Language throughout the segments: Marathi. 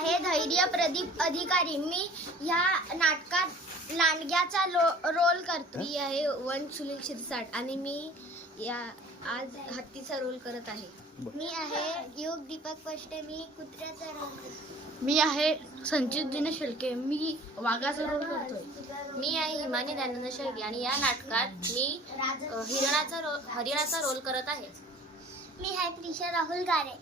आहे धैर्य प्रदीप अधिकारी. मी ह्या नाटकात लांडग्याचा रोल करतो. मी आहे वंश सुनील शिरसाट आणि मी आज हत्तीचा रोल करत आहे. मी आहे योग दीपक पष्टे. मी कुत्र्याचा रोल करतो. मी आहे संचित दिनेश शेळके. मी वाघाचा रोल करतोय. मी आहे हिमानी दयानंद शेळके आणि या नाटकात मी हरिणाचा रोल करत आहे. मी आहे प्रिशा राहुल गारे.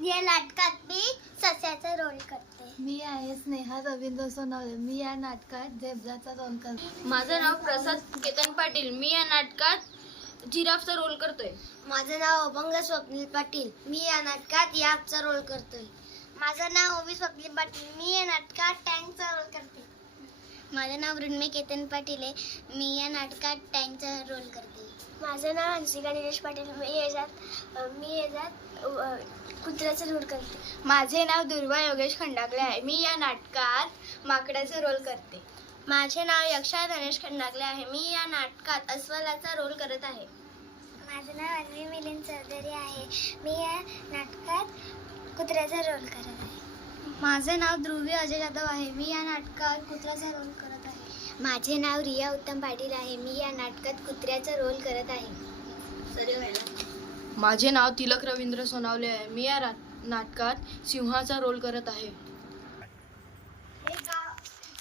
या नाटकात मी सस्याचा रोल करते. मी आहे स्नेहा रवींद्र सोनावळे. मी या नाटकात झेब्राचा रोल करते. माझं नाव प्रसाद केतन पाटील. मी या नाटकात जिराफचा रोल करतोय. माझं नाव अभंग स्वप्नील पाटील. मी या नाटकात याकचा रोल करतोय. माझं नाव ओवी स्वप्नील पाटील. मी या नाटकात टँकचा रोल करते. माझं नाव ऋण्मे केतन पाटील आहे. मी या नाटकात टँकचा रोल करते. माझं नाव हंसिका निलेश पाटील. मी याच्यात कुत्र्याचा रोल करते. माझे नाव दुर्वा योगेश खंडागळे आहे. मी या नाटकात माकडाचा रोल करते. माझे नाव यक्षा गणेश खंडागले आहे. मी या नाटकात अस्वलाचा रोल करत आहे. माझं नाव अन्वी मिलिंद चौधरी आहे. मी या नाटकात कुत्र्याचा रोल करत आहे. माझे नाव ध्रुवी अजय जाधव आहे. मी या नाटकात कुत्र्याचा रोल करत आहे. माझे नाव रिया उत्तम पाटील आहे. मी या नाटकात कुत्र्याचा रोल करत आहे. माझे नाव तिलक रवींद्र सोनावले आहे. मी या नाटकात सिंहाचा रोल करत आहे.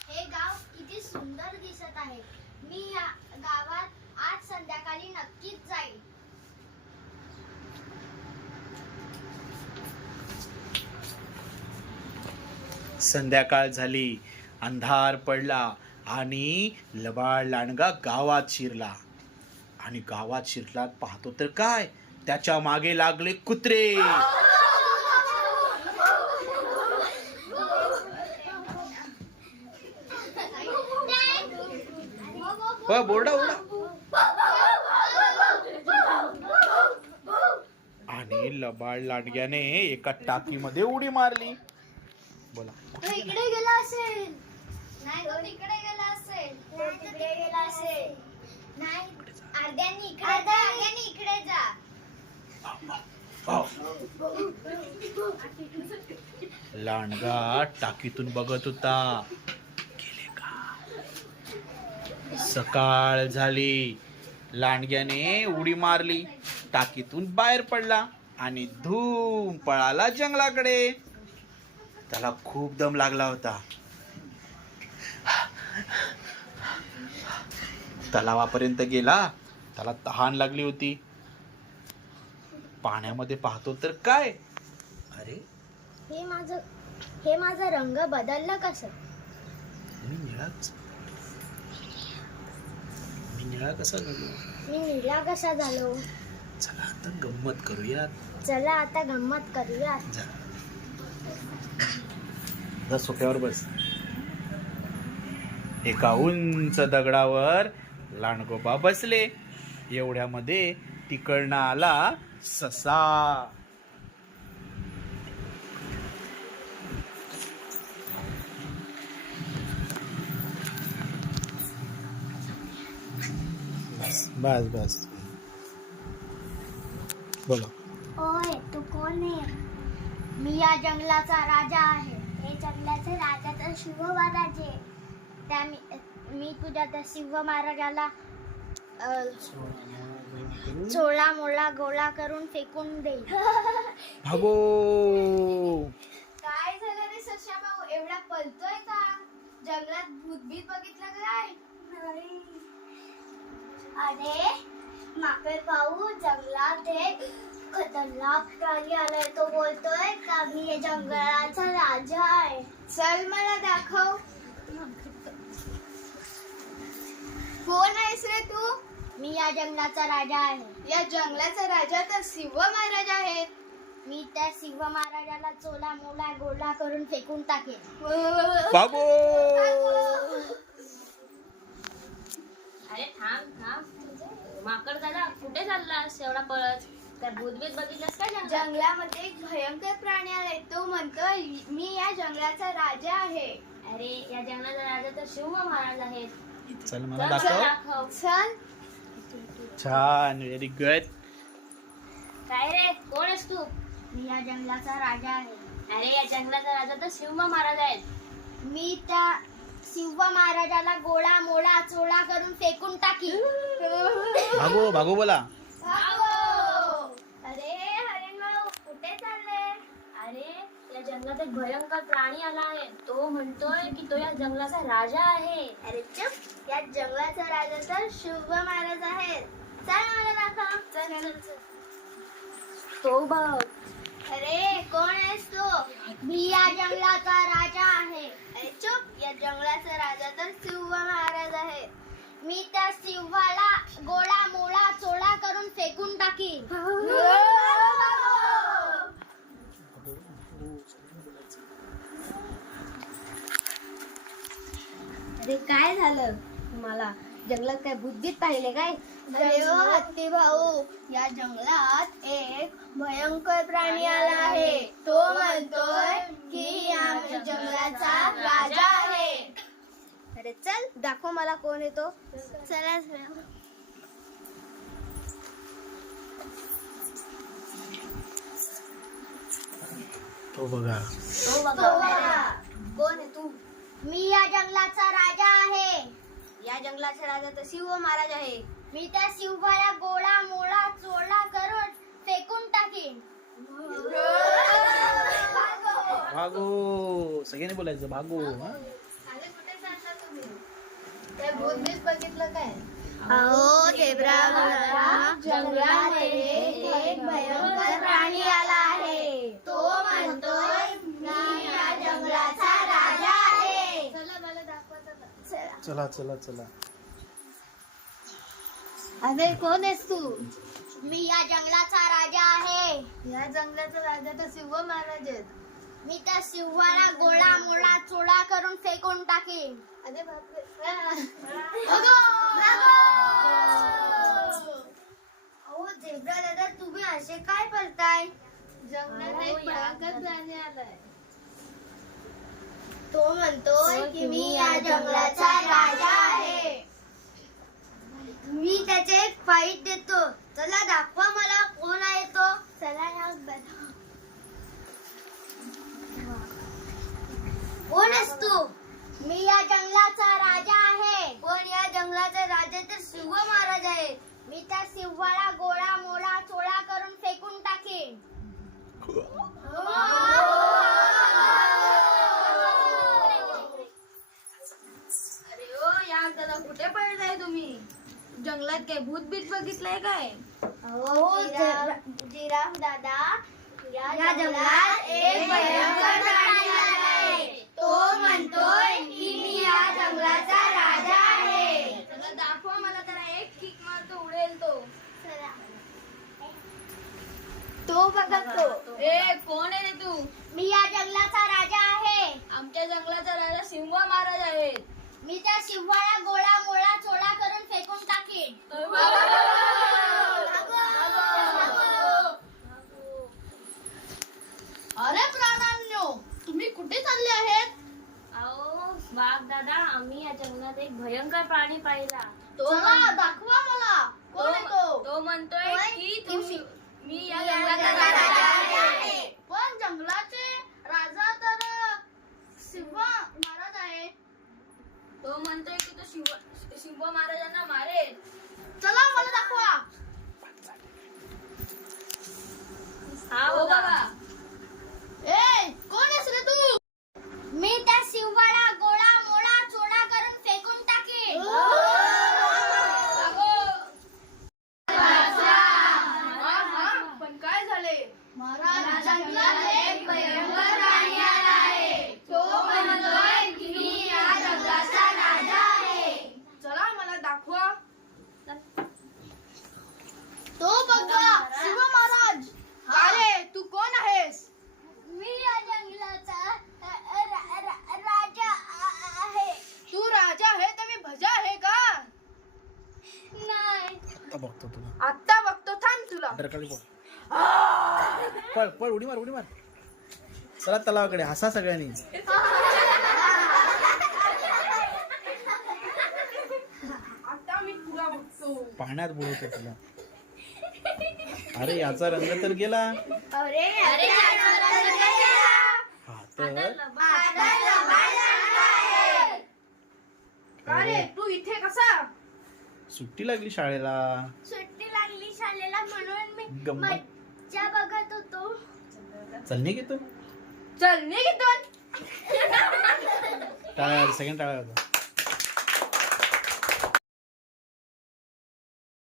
हे गाव किती सुंदर दिसत आहे. मी या गावात आज संध्याकाळी नक्कीच जाईल. संध्याकाळ झाली, अंधार पडला आणि लबाड लांडगा गावात शिरला. आणि गावात शिरला पाहतो तर काय, त्याच्या मागे लागले कुत्रे. बोरडा ओरडा. आणि लबाड लांडग्याने एका टाकीमध्ये उडी मारली. बोला. इकडे गेला असेल. नाही तो तिकडे गेला असेल. तो तिकडे गेला असेल. नाही अर्ध्यानी इकडे जा. लांडगा टाकीतून बघत होता. गेले का? सकाळ झाली. लांडग्याने उडी मारली, टाकीतून बाहेर पडला आणि धूम पळाला जंगलाकडे. त्याला खूप दम लागला होता. तलावापर्यंत गेला. त्याला तहान लागली होती. पाण्यामध्ये पाहतो तर काय, अरे हे माझा रंग बदलला कसं? मी निळा कसा झालो? मी निळा कसा झालो? चला आता गंमत करूया. चला आता गंमत करूया. जा सोफ्यावर बस. एका उंच दगडावर लांडगोबा बसले. एवढ्यामध्ये तिकडनं आला ससा. बस बस बोला. ओय तू कोण आहे? मी या जंगलाचा राजा आहे. हे जंगलाचे राजा तर शिव महाराज आहे. मी तुझ्या त्या शिव महाराजाला चोळा मोळा गोळा करून फेकून देईल. भागो. काय झालं रे सश्या भाऊ, एवढा पळतोय का? जंगलात भूतभीत बघितलं काय? अरे माकडे भाऊ, जंगलात एक खतरनाक प्राणी आलाय. तो बोलतोय का मी या जंगलाचा राजा आहे. चल मला दाखव. कोण आहेस रे तू? मी या जंगलाचा राजा आहे. या जंगलाचा राजा तर शिव महाराज आहेत. मी त्या शिव महाराजाला चोला मोला गोळा करून फेकून टाकेन. बाबू. अरे थांब माकड दादा, कुठे चाललास एवढा पळत? त्या भूतभीत बघितलंस का जंगलामध्ये एक भयंकर प्राणी आलाय. तो म्हणतोय मी या जंगलाचा राजा आहे. अरे या जंगलाचा राजा तर शिव महाराज आहेत. चल मला चल दाखव. दाखव. चल. छान, व्हेरी गुड. काय रे, कोण आहेस तू? मी या जंगलाचा राजा आहे. अरे या जंगलाचा राजा तर सिंह महाराज आहेत. मी त्या सिंह महाराजाला गोळा मोळा चोळा करून फेकून टाकी. भागो भागो बोला. अरे हरिणभाऊ कुठे चालले? अरे या जंगलात एक भयंकर प्राणी आला आहे. तो म्हणतोय की तो या जंगलाचा राजा आहे. अरे चुप, या जंगलाचा राजा तर शिव महाराज आहेत. चल मला दाखव. चल. तो बघ. अरे कोण आहेस तू? मी या जंगलाचा राजा आहे. अरे चुप, या जंगलाचा राजा तर शिव महाराज आहे. मी त्या सिंहाला गोळा मोळा चोळा करून फेकून टाकीन. अरे काय झालं तुम्हाला? जंगलात काय भूतभीत पाहिले काय? अरे ओ हत्ती भाऊ, या जंगलात एक भयंकर प्राणी आला आहे. तो म्हणतोय की या जंगलाचा राजा आहे. अरे चल दाखव मला कोण येतो. चला तो बघा. तो बघा. कोण आहे तू? मी या जंगलाचा राजा आहे. या जंगलाचा राजा तर शिव महाराज आहे. मी त्या शिवबाला गोळा मोळा चोळा करून फेकून टाकीन. भागो, सगळ्यांनी बोलायचं भागो. हा? ते भूतबीत बघितलं काय? अहो झेब्रा बघा, जंगलात एक भयंकर प्राणी आला आहे. तो म्हणतोय मी या जंगलाचा राजा आहे. चला मला दाखवतो. चला चला चला. अरे कोण आहेस तू? मी या जंगलाचा राजा आहे. या जंगलाचा राजा तर शिव महाराज आहेत. मी त्या शिवाला गोळा मोळा चोळा करून फेकून टाकीन. अरे बापरे. अहो झेब्रा दादा, तुम्ही असे काय करताय? जंगलात एक भयंकर प्राणी आलाय. तो म्हणतोय की मी या जंगलाचा राजा आहे. मी त्याचे एक फाईट देतो. चला दाखवा मला कोण आहे तो. चला या कोण आहेस तू? मी या जंगलाचा राजा आहे. पण या जंगलाचा राजा तर शिव महाराज आहे. मी त्या शिवाला गोळा मोळा चोळा करून फेकून टाकीन. अरे ओ यार दादा, कुठे पडलाय तुम्ही? जंगलात काय भूतबीत बघितलंय काय? हो जिराफ दादा, या जंगलात एक भयंकर प्राणी आला आहे. तो म्हणतोय की मी या जंगलाचा राजा आहे. चला दाखवा मला, त्याला एक किक मारतो उडेल तो. तो बघतो. ए कोण आहे रे तू? मी या जंगलाचा राजा आहे. आमच्या जंगलाचा राजा सिंह महाराज आहेत. मी त्या शिवाला गोळा मोळा चोळा करून फेकून टाकीन. अरे प्राण्यांनो, तुम्ही कुठे चालले आहेत? अहो वाघ दादा, आम्ही या जंगलात एक भयंकर प्राणी पाहिला. चला दाखवा मला, कोण आहे तो? तो म्हणतोय की मी या जंगलाचा राजा आहे. पण जंगलाचे राजा तर सिंह महाराज आहे. तो म्हणतोय की तो सिंह महाराजांना मारेल. चला मला दाखवा. हा बघा. ए कोण आहेस रे तू? मी त्या शिवाला गोळा मोळा चोळा करून फेकून टाकीन. पण काय झाले? महाराज, जंगलात एक भयंकर प्राणी आला आहे. तो म्हणतोय की मी या जंगलाचा राजा आहे. चला मला दाखवा. तो बघा, शिव महाराज. अरे तू कोण आहेस? मी या जंगलाचा राजा आहे. तू राजा आहे तर मी भजा आहे का? नाही. आता बघतो तुला. आता बघतो, थांब तुला. डरकाळी बोल. पळ पळ, उडी मार उडी मार. चला तलावाकडे, हसा सगळ्यांनी. आता मी तुला बघतो. पाण्यात बुडवतो तुला. अरे याचा रंग तर गेला. अरे तर का रे तू इथे कसा? सुट्टी लागली शाळेला. सुट्टी लागली शाळेला म्हणून मी गंमत. मज्जा बघत होतो. चल घेतो चल निघ इथून. टाळ्या सेकंड टाळ्या होता.